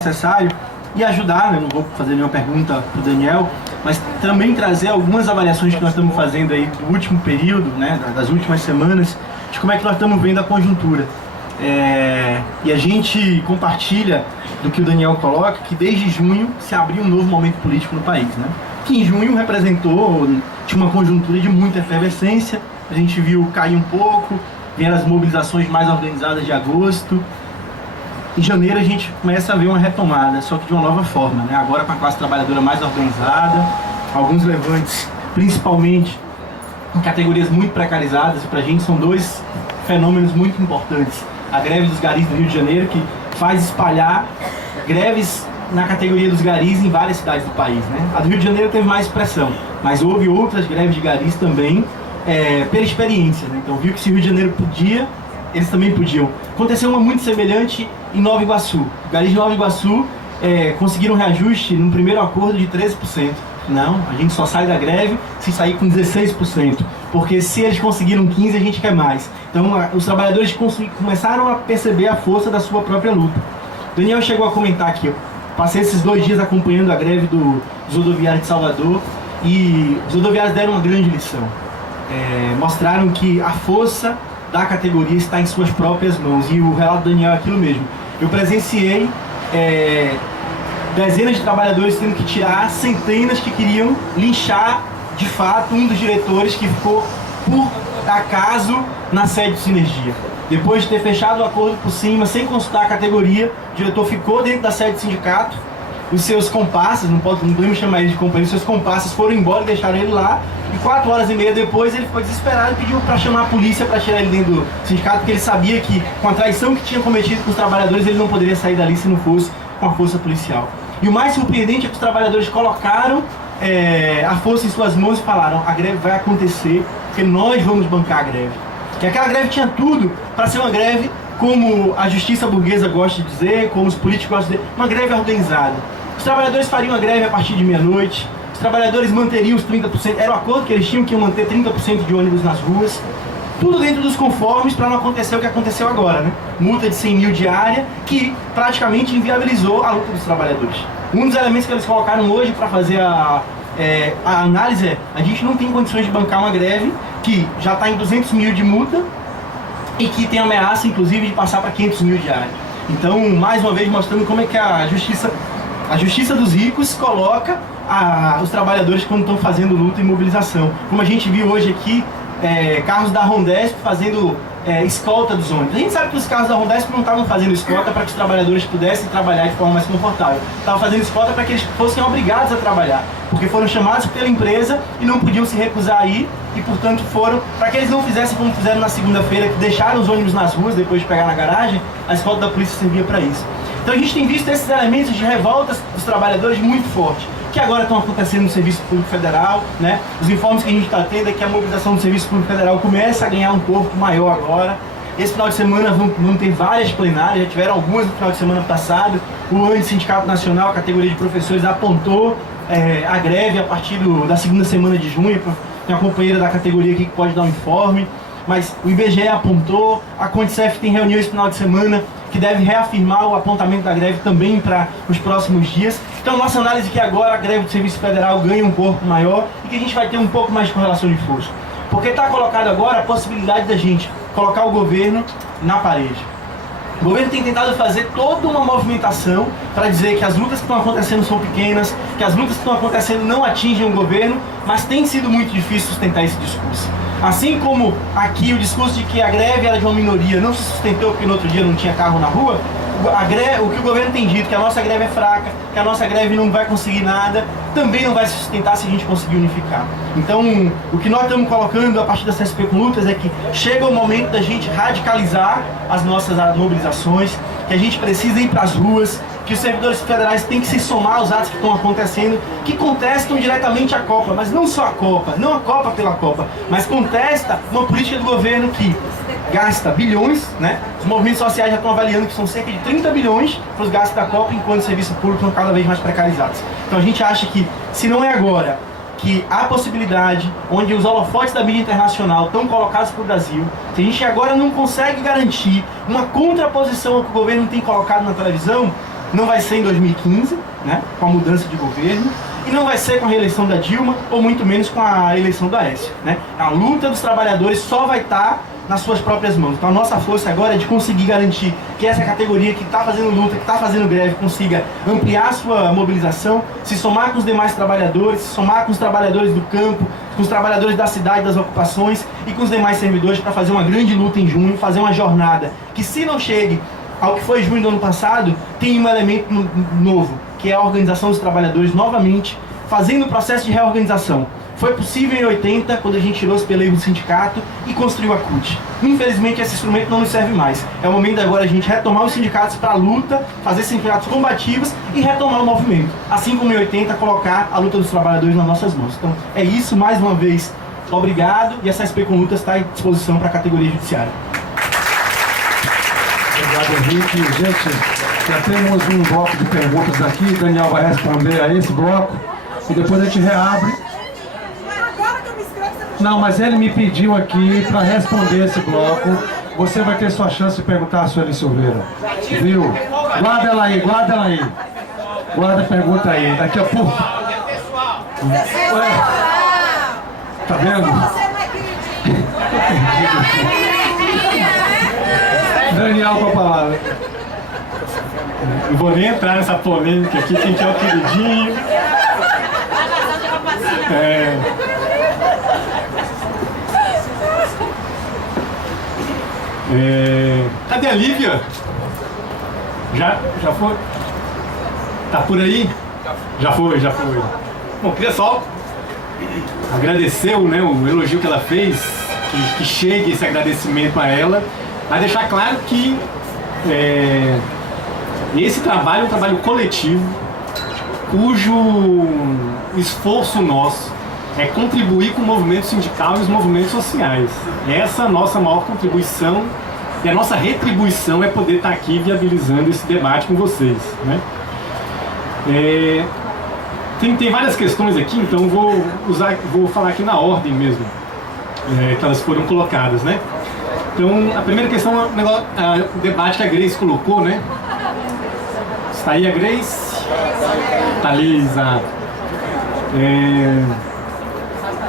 necessário e ajudar, né? Não vou fazer nenhuma pergunta para o Daniel, mas também trazer algumas avaliações que nós estamos fazendo aí do último período, né? Das últimas semanas, de como é que nós estamos vendo a conjuntura. E a gente compartilha do que o Daniel coloca, que desde junho se abriu um novo momento político no país, né? Que em junho tinha uma conjuntura de muita efervescência, a gente viu cair um pouco, vieram as mobilizações mais organizadas de agosto. Em janeiro a gente começa a ver uma retomada, só que de uma nova forma, né? Agora com a classe trabalhadora mais organizada, alguns levantes, principalmente em categorias muito precarizadas, e para a gente são dois fenômenos muito importantes. A greve dos garis do Rio de Janeiro, que faz espalhar greves na categoria dos garis em várias cidades do país, né? A do Rio de Janeiro teve mais expressão, mas houve outras greves de garis também, pela experiência, né? Então viu que se o Rio de Janeiro podia, eles também podiam. Aconteceu uma muito semelhante em Nova Iguaçu. Os garis de Nova Iguaçu conseguiram um reajuste no primeiro acordo de 13%. Não, a gente só sai da greve se sair com 16%, porque se eles conseguiram 15%, a gente quer mais. Então os trabalhadores começaram a perceber a força da sua própria luta. O Daniel chegou a comentar aqui, eu passei esses 2 dias acompanhando a greve dos rodoviários de Salvador, e os rodoviários deram uma grande lição. Mostraram que a força da categoria está em suas próprias mãos, e o relato do Daniel é aquilo mesmo. Eu presenciei dezenas de trabalhadores tendo que tirar centenas que queriam linchar de fato um dos diretores que ficou por acaso na sede de Sinergia. Depois de ter fechado o acordo por cima, sem consultar a categoria, o diretor ficou dentro da sede do sindicato. Os seus comparsas, não podemos chamar ele de companheiro, seus comparsas foram embora e deixaram ele lá. E 4h30 depois ele ficou desesperado e pediu para chamar a polícia para tirar ele dentro do sindicato, porque ele sabia que com a traição que tinha cometido com os trabalhadores, ele não poderia sair dali se não fosse com a força policial. E o mais surpreendente é que os trabalhadores colocaram a força em suas mãos e falaram: a greve vai acontecer, porque nós vamos bancar a greve. Que aquela greve tinha tudo para ser uma greve, como a justiça burguesa gosta de dizer, como os políticos gostam de dizer, uma greve organizada. Os trabalhadores fariam a greve a partir de meia-noite, os trabalhadores manteriam os 30%, era o acordo que eles tinham que iam manter 30% de ônibus nas ruas, tudo dentro dos conformes para não acontecer o que aconteceu agora, né? Multa de 100 mil diária, que praticamente inviabilizou a luta dos trabalhadores. Um dos elementos que eles colocaram hoje para fazer a análise a gente não tem condições de bancar uma greve que já está em 200 mil de multa e que tem ameaça, inclusive, de passar para 500 mil diária. Então, mais uma vez, mostrando como é que a justiça dos ricos coloca os trabalhadores quando estão fazendo luta e mobilização. Como a gente viu hoje aqui, carros da Rondesp fazendo escolta dos ônibus. A gente sabe que os carros da Rondesp não estavam fazendo escolta para que os trabalhadores pudessem trabalhar de forma mais confortável. Estavam fazendo escolta para que eles fossem obrigados a trabalhar, porque foram chamados pela empresa e não podiam se recusar a ir, e portanto foram, para que eles não fizessem como fizeram na segunda-feira, que deixaram os ônibus nas ruas depois de pegar na garagem. A escolta da polícia servia para isso. Então a gente tem visto esses elementos de revoltas dos trabalhadores muito forte, que agora estão acontecendo no Serviço Público Federal, né? Os informes que a gente está tendo é que a mobilização do Serviço Público Federal começa a ganhar um corpo maior agora. Esse final de semana vão ter várias plenárias, já tiveram algumas no final de semana passado. O Antissindicato Nacional, a categoria de professores, apontou a greve a partir da segunda semana de junho. Tem uma companheira da categoria aqui que pode dar um informe. Mas o IBGE apontou, a Condicef tem reunião esse final de semana que deve reafirmar o apontamento da greve também para os próximos dias. Então, nossa análise é que agora a greve do Serviço Federal ganha um corpo maior e que a gente vai ter um pouco mais de correlação de força. Porque está colocado agora a possibilidade da gente colocar o governo na parede. O governo tem tentado fazer toda uma movimentação para dizer que as lutas que estão acontecendo são pequenas, que as lutas que estão acontecendo não atingem o governo, mas tem sido muito difícil sustentar esse discurso. Assim como aqui o discurso de que a greve era de uma minoria não se sustentou porque no outro dia não tinha carro na rua, o que o governo tem dito, que a nossa greve é fraca, que a nossa greve não vai conseguir nada, também não vai se sustentar se a gente conseguir unificar. Então, o que nós estamos colocando a partir da CSP com Lutas é que chega o momento da gente radicalizar as nossas mobilizações, que a gente precisa ir para as ruas, que os servidores federais têm que se somar aos atos que estão acontecendo, que contestam diretamente a Copa, mas não só a Copa, não a Copa pela Copa, mas contesta uma política do governo que gasta bilhões, né? Os movimentos sociais já estão avaliando que são cerca de 30 bilhões para os gastos da Copa, enquanto os serviços públicos estão cada vez mais precarizados. Então a gente acha que, se não é agora, que há possibilidade, onde os holofotes da mídia internacional estão colocados para o Brasil, se a gente agora não consegue garantir uma contraposição ao que o governo tem colocado na televisão, não vai ser em 2015, né, com a mudança de governo, e não vai ser com a reeleição da Dilma, ou muito menos com a eleição do Aécio, né? A luta dos trabalhadores só vai estar nas suas próprias mãos. Então a nossa força agora é de conseguir garantir que essa categoria que está fazendo luta, que está fazendo greve, consiga ampliar a sua mobilização, se somar com os demais trabalhadores, se somar com os trabalhadores do campo, com os trabalhadores da cidade, das ocupações e com os demais servidores para fazer uma grande luta em junho, fazer uma jornada que, se não chegue ao que foi junho do ano passado, tem um elemento novo, que é a organização dos trabalhadores novamente, fazendo o processo de reorganização. Foi possível em 80, quando a gente tirou os peleiros do sindicato e construiu a CUT. Infelizmente, esse instrumento não nos serve mais. É o momento agora a gente retomar os sindicatos para a luta, fazer sindicatos combativos e retomar o movimento. Assim como em 80, colocar a luta dos trabalhadores nas nossas mãos. Então, é isso. Mais uma vez, obrigado. E essa SP com Lutas está à disposição para a categoria judiciária. Obrigado, Henrique. Gente, já temos um bloco de perguntas aqui. Daniel vai responder a esse bloco e depois a gente reabre. Não, mas ele me pediu aqui para responder esse bloco. Você vai ter sua chance de perguntar a Sueli Silveira. Viu? Guarda ela aí, guarda ela aí. Guarda a pergunta aí. Daqui a pouco. Ué, tá vendo? Daniel com a palavra. Não vou nem entrar nessa polêmica aqui, quem que é o queridinho. Cadê a Lívia? Já foi? Tá por aí? Já foi. Bom, queria só agradecer, né, o elogio que ela fez, que chegue esse agradecimento a ela, mas deixar claro que esse trabalho é um trabalho coletivo, cujo esforço nosso é contribuir com o movimento sindical e os movimentos sociais. Essa é a nossa maior contribuição e a nossa retribuição é poder estar aqui viabilizando esse debate com vocês, né? Tem várias questões aqui, então vou falar aqui na ordem mesmo, que elas foram colocadas, né? Então, a primeira questão é o debate que a Grace colocou, né? Está aí a Grace? Está ali, exato.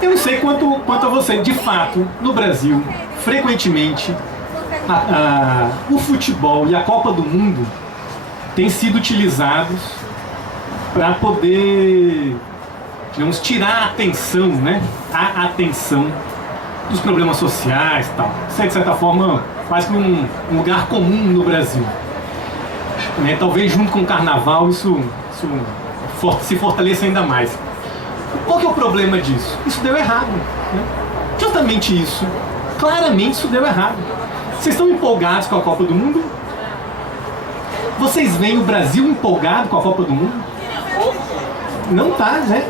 Eu não sei quanto a você, de fato, no Brasil, frequentemente, o futebol e a Copa do Mundo têm sido utilizados para poder, digamos, tirar a atenção, né? A atenção dos problemas sociais e tal. Isso é, de certa forma, quase que um lugar comum no Brasil. Né? Talvez junto com o carnaval isso se fortaleça ainda mais. Qual que é o problema disso? Isso deu errado, né? Justamente isso. Claramente isso deu errado. Vocês estão empolgados com a Copa do Mundo? Vocês veem o Brasil empolgado com a Copa do Mundo? Não tá, né?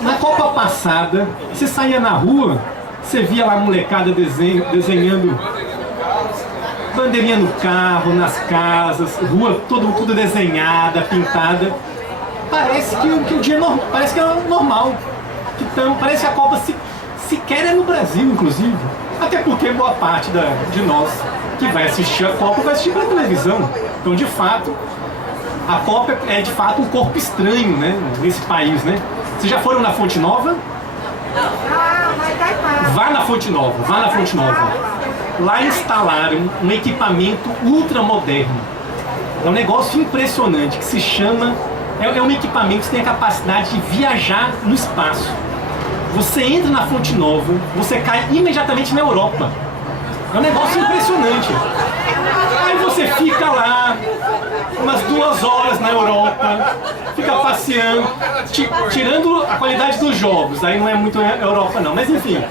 Na Copa passada, você saía na rua, você via lá a molecada desenhando bandeirinha no carro, nas casas, rua tudo desenhada, pintada. Parece que o dia parece que é normal. Então, parece que a Copa sequer é no Brasil, inclusive. Até porque boa parte de nós que vai assistir a Copa vai assistir pela televisão. Então, de fato, a Copa é de fato um corpo estranho, né, nesse país, né? Vocês já foram na Fonte Nova? Vá na Fonte Nova. Lá instalaram um equipamento ultramoderno. É um negócio impressionante que se chama... É um equipamento que tem a capacidade de viajar no espaço. Você entra na Fonte Nova, você cai imediatamente na Europa. É um negócio impressionante. Aí você fica lá umas 2 horas na Europa, fica passeando, tirando a qualidade dos jogos. Aí não é muito Europa não, mas enfim.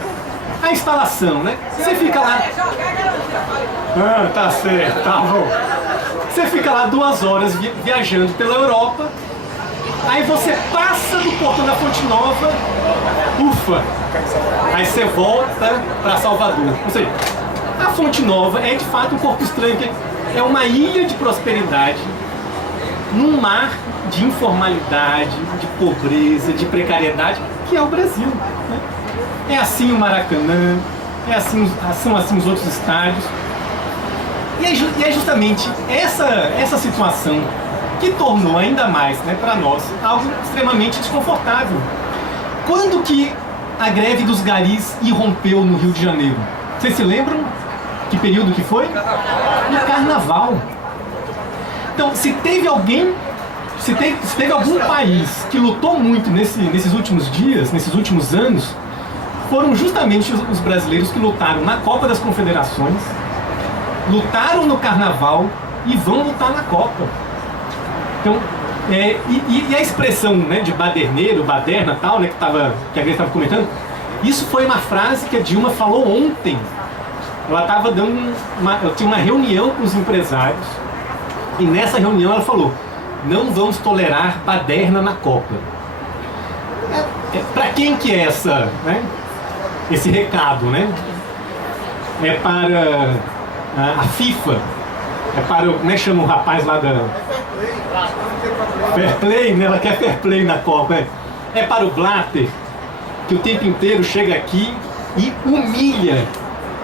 A instalação, né? Você fica lá... tá certo, tá bom. Você fica lá 2 horas viajando pela Europa. Aí você passa do portão da Fonte Nova, ufa, aí você volta para Salvador. Ou seja, a Fonte Nova é de fato um corpo estranho, que é uma ilha de prosperidade num mar de informalidade, de pobreza, de precariedade, que é o Brasil, né? É assim o Maracanã, são assim os outros estádios. E é justamente essa situação que tornou ainda mais, né, para nós, algo extremamente desconfortável. Quando que a greve dos garis irrompeu no Rio de Janeiro? Vocês se lembram que período que foi? No Carnaval. Então, se teve alguém, se teve algum país que lutou muito nesses últimos dias, nesses últimos anos, foram justamente os brasileiros que lutaram na Copa das Confederações, lutaram no Carnaval e vão lutar na Copa. Então, e a expressão, né, de baderneiro, baderna, tal, né, que a Grace estava comentando, isso foi uma frase que a Dilma falou ontem. Ela estava ela tinha uma reunião com os empresários e nessa reunião ela falou: não vamos tolerar baderna na Copa. Para quem que é esse recado, né? É para a FIFA, é para o, como é que chama o rapaz lá da Fair Play, né? Ela quer Fair Play na Copa. É para o Blatter, que o tempo inteiro chega aqui e humilha,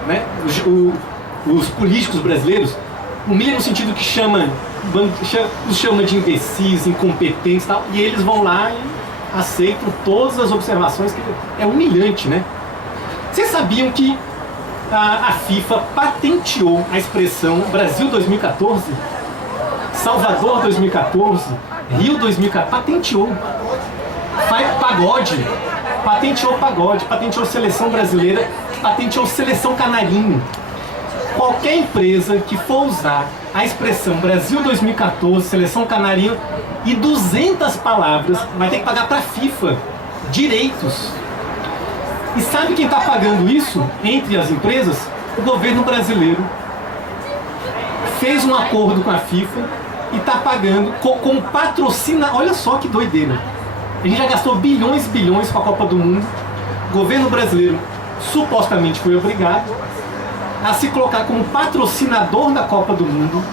né, os políticos brasileiros, humilha no sentido que os chama de imbecis, incompetentes e tal, e eles vão lá e aceitam todas as observações. É humilhante, né? Vocês sabiam que a FIFA patenteou a expressão Brasil 2014, Salvador 2014, Rio 2014, patenteou. Pagode, patenteou seleção brasileira, patenteou seleção canarinho. Qualquer empresa que for usar a expressão Brasil 2014, seleção canarinho e 200 palavras vai ter que pagar para a FIFA direitos. E sabe quem está pagando isso entre as empresas? O governo brasileiro fez um acordo com a FIFA e está pagando com patrocina. Olha só que doideira. A gente já gastou bilhões e bilhões com a Copa do Mundo. O governo brasileiro supostamente foi obrigado a se colocar como patrocinador da Copa do Mundo,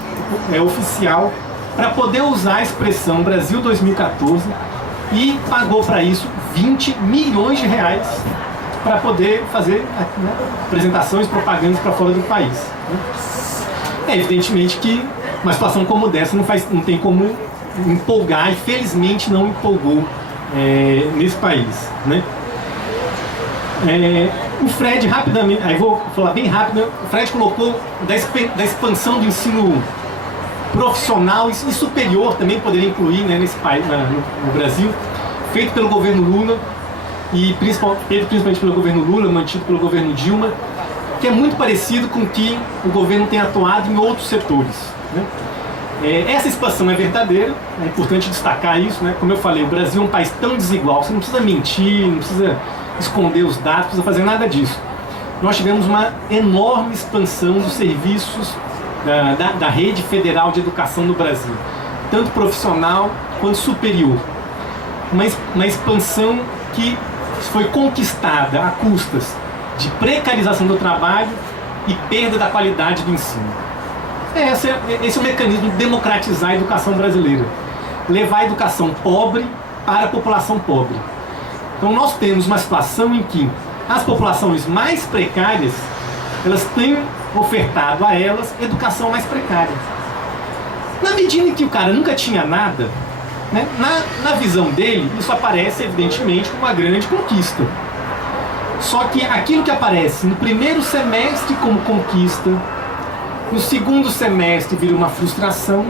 oficial, para poder usar a expressão Brasil 2014 e pagou para isso 20 milhões de reais para poder fazer, né, apresentações, propagandas para fora do país. Né? É evidentemente que uma situação como dessa não tem como empolgar, e felizmente não empolgou nesse país. Né? O Fred, rapidamente, aí vou falar bem rápido, o Fred colocou da expansão do ensino profissional e superior, também poderia incluir, né, nesse país, no Brasil, feito pelo governo Lula, e principalmente pelo governo Lula, mantido pelo governo Dilma, que é muito parecido com o que o governo tem atuado em outros setores. Né? Essa expansão é verdadeira, é importante destacar isso, né? Como eu falei, o Brasil é um país tão desigual, você não precisa mentir, não precisa esconder os dados, não precisa fazer nada disso. Nós tivemos uma enorme expansão dos serviços da rede federal de educação no Brasil, tanto profissional quanto superior. Uma expansão que foi conquistada a custas de precarização do trabalho e perda da qualidade do ensino. Esse é o mecanismo de democratizar a educação brasileira, levar a educação pobre para a população pobre. Então nós temos uma situação em que as populações mais precárias, elas têm ofertado a elas educação mais precária. Na medida em que o cara nunca tinha nada, né, na visão dele, isso aparece evidentemente como uma grande conquista. Só que aquilo que aparece no primeiro semestre como conquista, no segundo semestre vira uma frustração,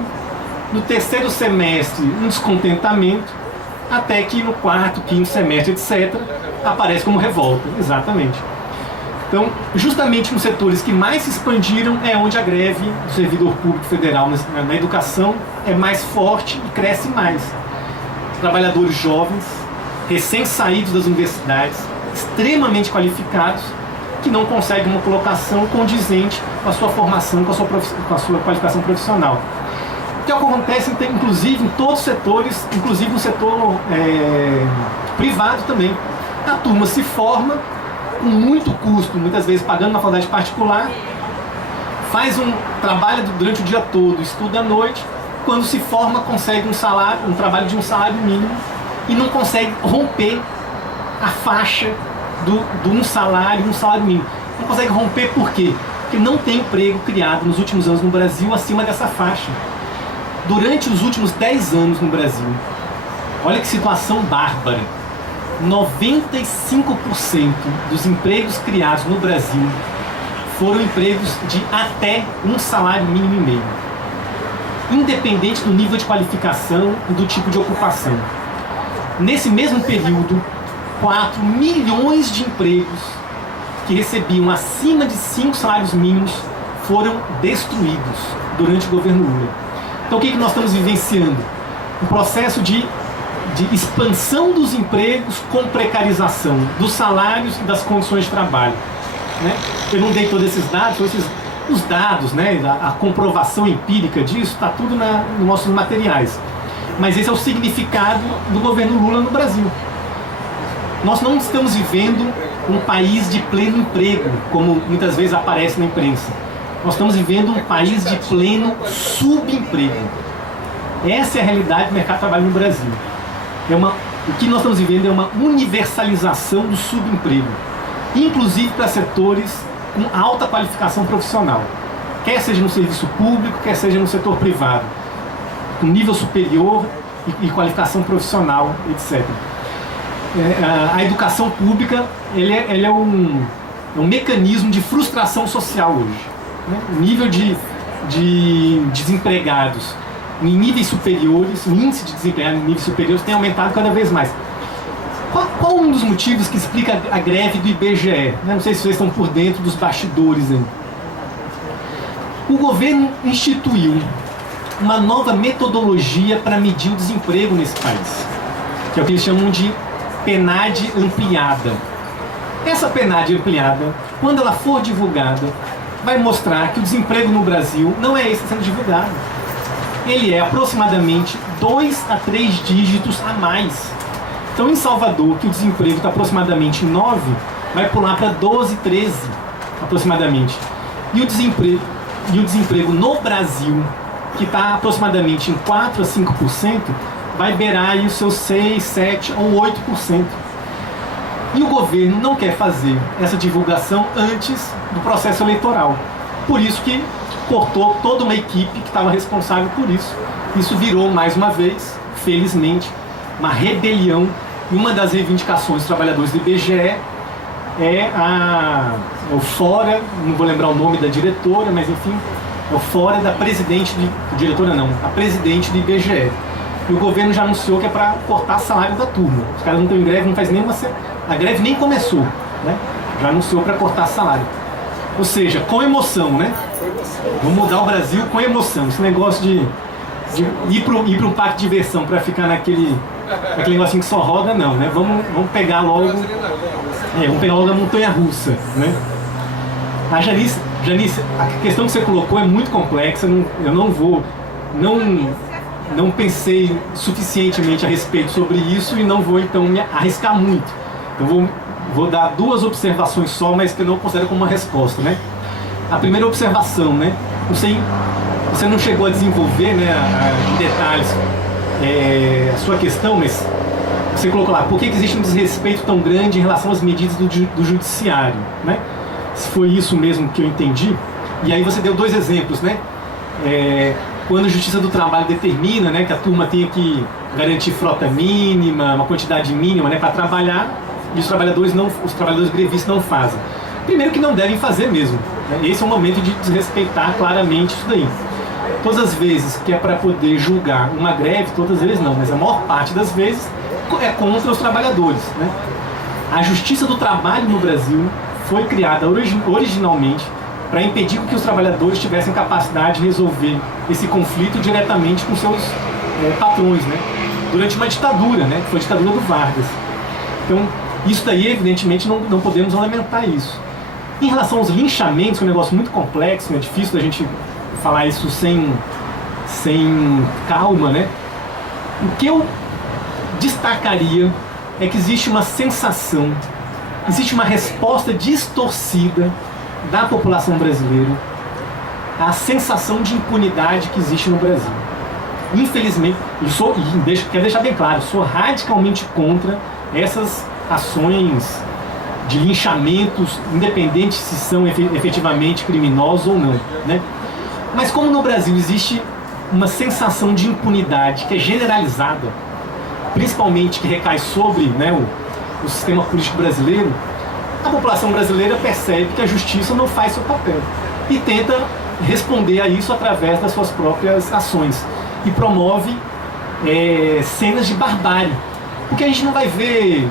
no terceiro semestre um descontentamento, até que no quarto, quinto semestre, etc., aparece como revolta. Exatamente. Então, justamente nos setores que mais se expandiram é onde a greve do servidor público federal na educação é mais forte e cresce mais. Trabalhadores jovens, recém-saídos das universidades, extremamente qualificados, que não conseguem uma colocação condizente com a sua formação, com a sua qualificação profissional. O que acontece, inclusive, em todos os setores, inclusive no setor privado também. A turma se forma com muito custo, muitas vezes pagando uma faculdade particular, trabalha durante o dia todo, estuda à noite, quando se forma consegue um trabalho de um salário mínimo e não consegue romper a faixa de um salário mínimo. Não consegue romper por quê? Porque não tem emprego criado nos últimos anos no Brasil acima dessa faixa. Durante os últimos 10 anos no Brasil, olha que situação bárbara, 95% dos empregos criados no Brasil foram empregos de até um salário mínimo e meio, independente do nível de qualificação e do tipo de ocupação. Nesse mesmo período, 4 milhões de empregos que recebiam acima de 5 salários mínimos foram destruídos durante o governo Lula. Então o que nós estamos vivenciando? Um processo de expansão dos empregos com precarização dos salários e das condições de trabalho, né? Eu não dei todos esses dados, os dados, né, a comprovação empírica disso, está tudo nos nossos materiais. Mas esse é o significado do governo Lula no Brasil. Nós não estamos vivendo um país de pleno emprego, como muitas vezes aparece na imprensa. Nós estamos vivendo um país de pleno subemprego. Essa é a realidade do mercado de trabalho no Brasil. O que nós estamos vivendo é uma universalização do subemprego, inclusive para setores com alta qualificação profissional, quer seja no serviço público, quer seja no setor privado, com nível superior e qualificação profissional, etc. A educação pública ele é um mecanismo de frustração social hoje, né? O nível de desempregados em níveis superiores, o índice de desemprego em níveis superiores tem aumentado cada vez mais. Qual um dos motivos que explica a greve do IBGE? Não sei se vocês estão por dentro dos bastidores aí. O governo instituiu uma nova metodologia para medir o desemprego nesse país, que é o que eles chamam de PNAD ampliada. Essa PNAD ampliada, quando ela for divulgada, vai mostrar que o desemprego no Brasil não é esse que está sendo divulgado. Ele é aproximadamente 2 a 3 dígitos a mais. Então, em Salvador, que o desemprego está aproximadamente em 9, vai pular para 12, 13, aproximadamente. E o desemprego no Brasil, que está aproximadamente em 4 a 5%, vai beirar aí os seus 6, 7 ou 8%. E o governo não quer fazer essa divulgação antes do processo eleitoral. Por isso que cortou toda uma equipe que estava responsável por isso. Isso virou, mais uma vez, felizmente, uma rebelião. E uma das reivindicações dos trabalhadores do IBGE é o fora, não vou lembrar o nome da diretora, mas enfim, é o fora da presidente, a presidente do IBGE. E o governo já anunciou que é para cortar salário da turma. Os caras não estão em greve, não faz nenhuma... A greve nem começou, né? Já anunciou para cortar salário. Ou seja, com emoção, né? Vamos mudar o Brasil com emoção. Esse negócio de ir para um parque de diversão para ficar naquele negocinho que só roda, não, né? Vamos pegar logo... vamos pegar logo a montanha-russa, né? A Janice, a questão que você colocou é muito complexa. Eu não pensei suficientemente a respeito sobre isso e não vou, então, me arriscar muito. Eu vou dar 2 observações só, mas que eu não considero como uma resposta, né? A primeira observação, né? Você não chegou a desenvolver, né, em detalhes a sua questão, mas você colocou lá, por que existe um desrespeito tão grande em relação às medidas do judiciário, né? Se foi isso mesmo que eu entendi. E aí você deu 2 exemplos, né? Quando a Justiça do Trabalho determina, né, que a turma tenha que garantir frota mínima, uma quantidade mínima, né, para trabalhar, e os trabalhadores grevistas não fazem. Primeiro que não devem fazer mesmo, né? Esse é o momento de desrespeitar claramente isso daí. Todas as vezes que é para poder julgar uma greve, todas as vezes não, mas a maior parte das vezes é contra os trabalhadores, né? A Justiça do Trabalho no Brasil foi criada originalmente para impedir que os trabalhadores tivessem capacidade de resolver esse conflito diretamente com seus patrões, né? Durante uma ditadura, né? Que foi a ditadura do Vargas. Então, isso daí, evidentemente, não podemos lamentar isso. Em relação aos linchamentos, que é um negócio muito complexo, é difícil da gente falar isso sem calma, né? O que eu destacaria é que existe uma sensação, existe uma resposta distorcida da população brasileira à sensação de impunidade que existe no Brasil. Infelizmente, quero deixar bem claro, sou radicalmente contra essas ações de linchamentos, independente se são efetivamente criminosos ou não, né? Mas como no Brasil existe uma sensação de impunidade que é generalizada, principalmente que recai sobre, né, o sistema político brasileiro, a população brasileira percebe que a justiça não faz seu papel e tenta responder a isso através das suas próprias ações e promove cenas de barbárie, porque a gente não vai ver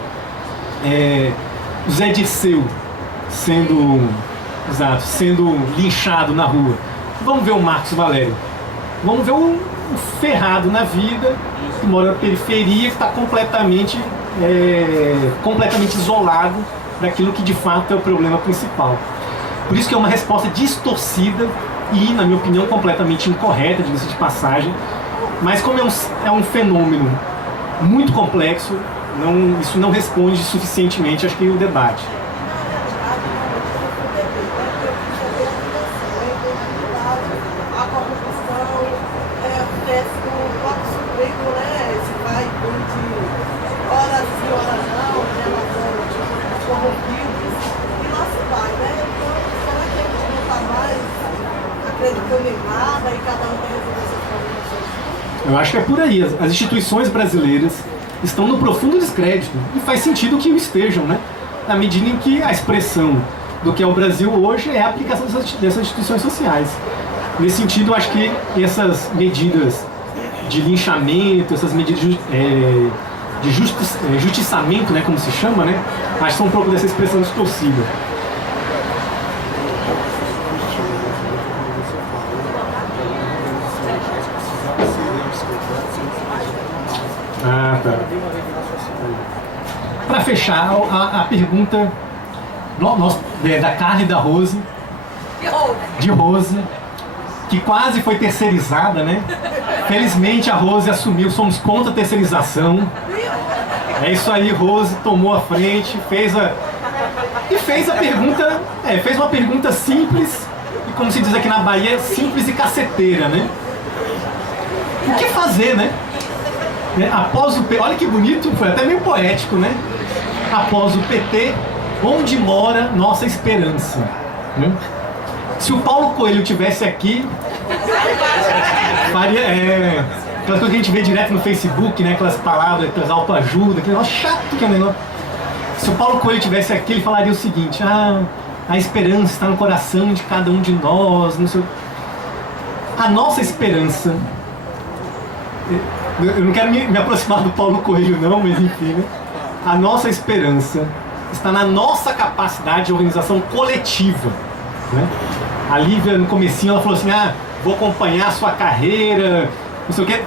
o Zé Dirceu sendo linchado na rua. Vamos ver o Marcos Valério, vamos ver o ferrado na vida, que mora na periferia, que está completamente isolado daquilo que de fato é o problema principal. Por isso que é uma resposta distorcida e, na minha opinião, completamente incorreta, diga-se de passagem. Mas como é um fenômeno muito complexo, isso não responde suficientemente, acho que, o debate. A corrupção, o próprio Supremo, né, se vai de horas e horas não, né, corrompidos, e lá se vai, né? Então, será que a gente não está mais acreditando em nada e cada um tem resolver seus problemas sozinho? Eu acho que é por aí. As instituições brasileiras estão no profundo descrédito, e faz sentido que o estejam, né? Na medida em que a expressão do que é o Brasil hoje é a aplicação dessas instituições sociais. Nesse sentido, eu acho que essas medidas de linchamento, essas medidas de justiçamento, né, como se chama, né, acho que são um pouco dessa expressão distorcida. Ah, tá. Para fechar, a pergunta da Carla e da Rose, de Rose, que quase foi terceirizada, né? Felizmente a Rose assumiu, somos contra a terceirização. É isso aí, Rose tomou a frente, fez uma pergunta simples, e como se diz aqui na Bahia, simples e caceteira, né? O que fazer, né? Após o PT, olha que bonito, foi até meio poético, né? Após o PT, onde mora nossa esperança? Se o Paulo Coelho tivesse aqui, faria aquelas coisas que a gente vê direto no Facebook, né? Aquelas palavras, aquelas autoajuda, aquele negócio chato que é o negócio. Se o Paulo Coelho tivesse aqui, ele falaria o seguinte: a esperança está no coração de cada um de nós, não sei. A nossa esperança. Eu não quero me aproximar do Paulo Coelho não, mas enfim, né? A nossa esperança está na nossa capacidade de organização coletiva, né? A Lívia, no comecinho, ela falou assim: vou acompanhar a sua carreira, não sei o quê.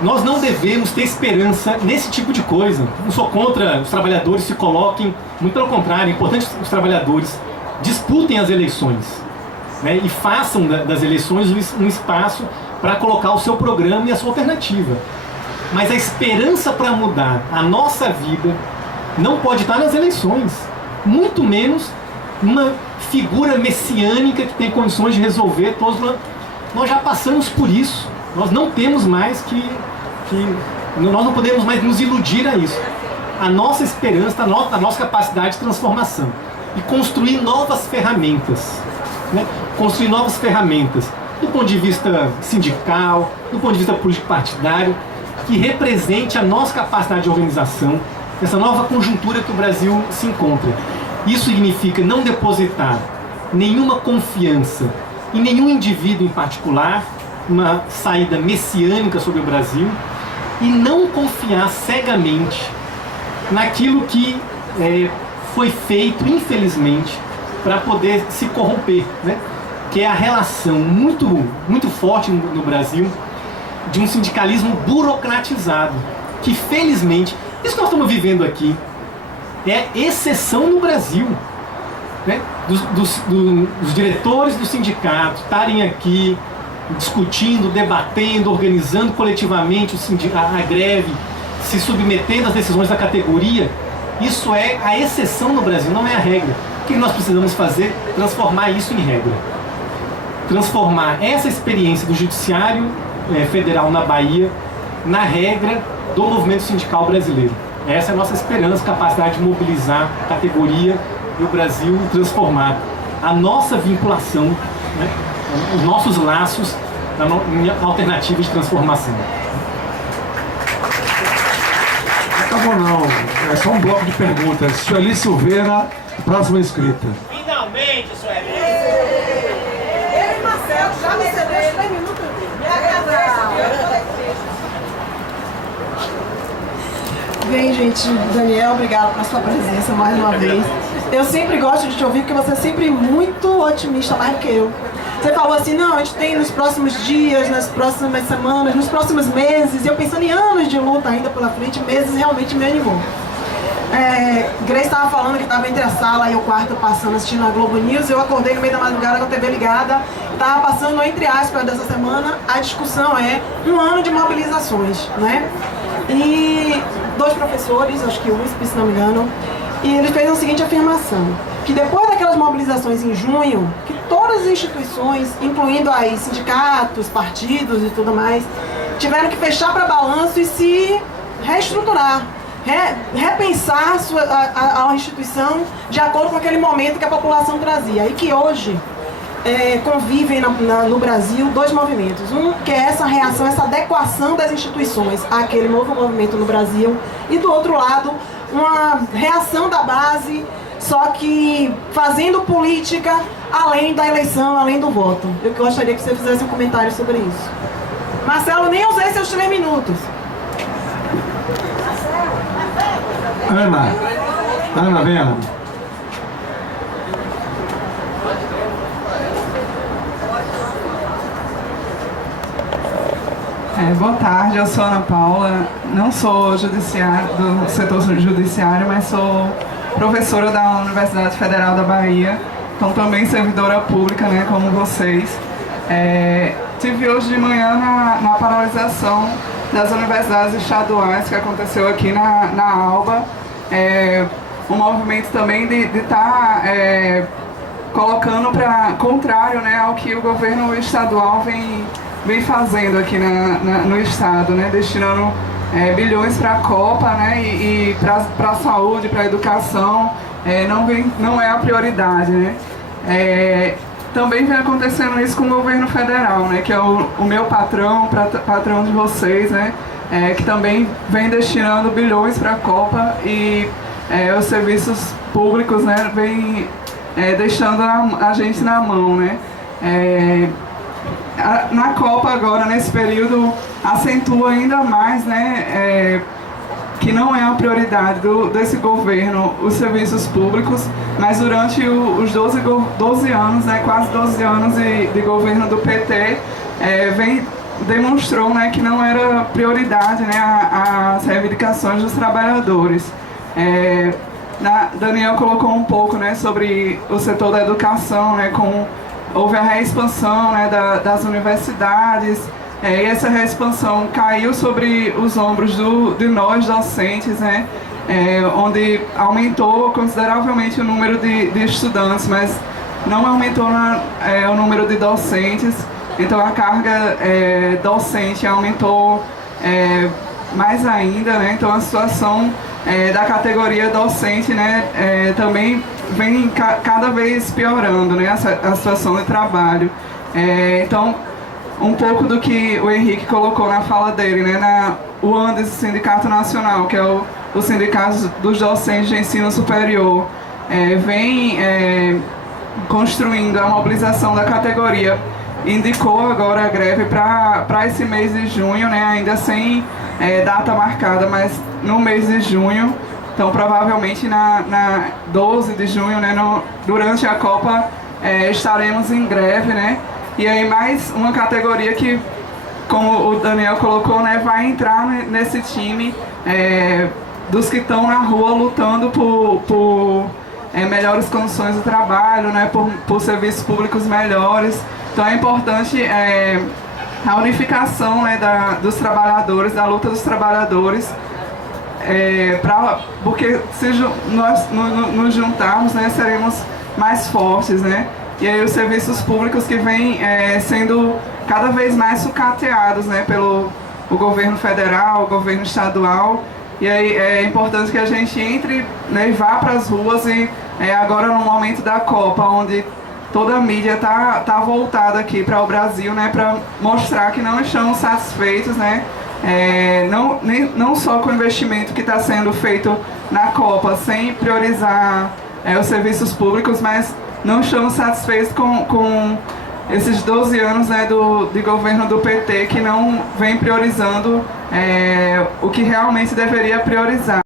Nós não devemos ter esperança nesse tipo de coisa. Não sou contra os trabalhadores se coloquem, muito pelo contrário, é importante que os trabalhadores disputem as eleições, né? E façam das eleições um espaço para colocar o seu programa e a sua alternativa. Mas a esperança para mudar a nossa vida não pode estar nas eleições, muito menos uma figura messiânica que tem condições de resolver todos. Nós já passamos por isso, nós não temos mais nós não podemos mais nos iludir a isso. A nossa esperança, a nossa capacidade de transformação e construir novas ferramentas, né? Construir novas ferramentas do ponto de vista sindical, do ponto de vista político-partidário, que represente a nossa capacidade de organização, essa nova conjuntura que o Brasil se encontra. Isso significa não depositar nenhuma confiança em nenhum indivíduo em particular, uma saída messiânica sobre o Brasil, e não confiar cegamente naquilo que foi feito, infelizmente, para poder se corromper, né? Que é a relação muito, muito forte no Brasil de um sindicalismo burocratizado, que felizmente, isso que nós estamos vivendo aqui, é exceção no Brasil, né? Dos diretores do sindicato estarem aqui discutindo, debatendo, organizando coletivamente a greve, se submetendo às decisões da categoria. Isso é a exceção no Brasil, não é a regra. O que nós precisamos fazer? Transformar isso em regra. Transformar essa experiência do Judiciário Federal na Bahia na regra do movimento sindical brasileiro. Essa é a nossa esperança, capacidade de mobilizar a categoria e o Brasil transformar a nossa vinculação, né, os nossos laços em alternativas de transformação. Acabou não, é só um bloco de perguntas. Sueli Silveira, próxima inscrita. Finalmente, Sueli! Ele e Marcelo já receberam 3 minutos. Me agradaram. Bem, gente, Daniel, obrigado pela sua presença mais uma vez. Eu sempre gosto de te ouvir porque você é sempre muito otimista, mais do que eu. Você falou assim, não, a gente tem nos próximos dias, nas próximas semanas, nos próximos meses, e eu pensando em anos de luta ainda pela frente, meses realmente me animou. Grace estava falando que estava entre a sala e o quarto passando, assistindo a Globo News. Eu acordei no meio da madrugada com a TV ligada. Estava passando, entre aspas, dessa semana. A discussão é 1 ano de mobilizações, né? E 2 professores, acho que USP, se não me engano, e eles fez a seguinte afirmação, que depois daquelas mobilizações em junho, que todas as instituições, incluindo aí sindicatos, partidos e tudo mais, tiveram que fechar para balanço e se reestruturar. Repensar a instituição de acordo com aquele momento que a população trazia. E que hoje convivem no Brasil 2 movimentos. Um que é essa reação, essa adequação das instituições àquele novo movimento no Brasil. E do outro lado, uma reação da base, só que fazendo política além da eleição, além do voto. Eu gostaria que você fizesse um comentário sobre isso. Marcelo, nem usei seus 3 minutos. Ana, vem, Ana. Boa tarde, eu sou Ana Paula, não sou do setor judiciário, mas sou professora da Universidade Federal da Bahia, então também servidora pública, né, como vocês. Tive hoje de manhã na paralisação das universidades estaduais que aconteceu aqui na Alba, um movimento também de estar colocando para contrário, né, ao que o governo estadual vem fazendo aqui no estado, né, destinando bilhões para a Copa, né, e para a saúde, para a educação, não é a prioridade, né. Também vem acontecendo isso com o governo federal, né, que é o meu patrão de vocês, né, que também vem destinando bilhões para a Copa e os serviços públicos, né, vem deixando a gente na mão, né. Na Copa agora, nesse período, acentua ainda mais, né, que não é a prioridade desse governo os serviços públicos, mas durante os 12 anos, né, quase 12 anos de governo do PT, demonstrou, né, que não era prioridade, né, as reivindicações dos trabalhadores. Daniel colocou um pouco, né, sobre o setor da educação, né, houve a reexpansão, né, das universidades, e essa reexpansão caiu sobre os ombros de nós docentes, né, onde aumentou consideravelmente o número de estudantes, mas não aumentou o número de docentes, então a carga docente aumentou mais ainda, né, então a situação da categoria docente, né, também vem cada vez piorando, né, a situação de trabalho. Então, um pouco do que o Henrique colocou na fala dele, né, o ANDES, Sindicato Nacional, que é o Sindicato dos Docentes de Ensino Superior, vem construindo a mobilização da categoria, indicou agora a greve para esse mês de junho, né, ainda sem data marcada, mas no mês de junho. Então, provavelmente na 12 de junho, né, durante a Copa, estaremos em greve, né? E aí mais uma categoria que, como o Daniel colocou, né, vai entrar nesse time dos que estão na rua lutando por melhores condições de trabalho, né, por serviços públicos melhores. Então é importante a unificação, né, dos trabalhadores, da luta dos trabalhadores, porque se nós nos juntarmos, né, seremos mais fortes, né? E aí os serviços públicos que vêm sendo cada vez mais sucateados, né, pelo o governo federal, o governo estadual. E aí é importante que a gente entre, né, e vá para as ruas e agora no momento da Copa, onde toda a mídia tá voltada aqui para o Brasil, né, para mostrar que não estamos satisfeitos, né, não só com o investimento que está sendo feito na Copa, sem priorizar os serviços públicos, mas não estamos satisfeitos com esses 12 anos, né, de governo do PT, que não vem priorizando o que realmente deveria priorizar.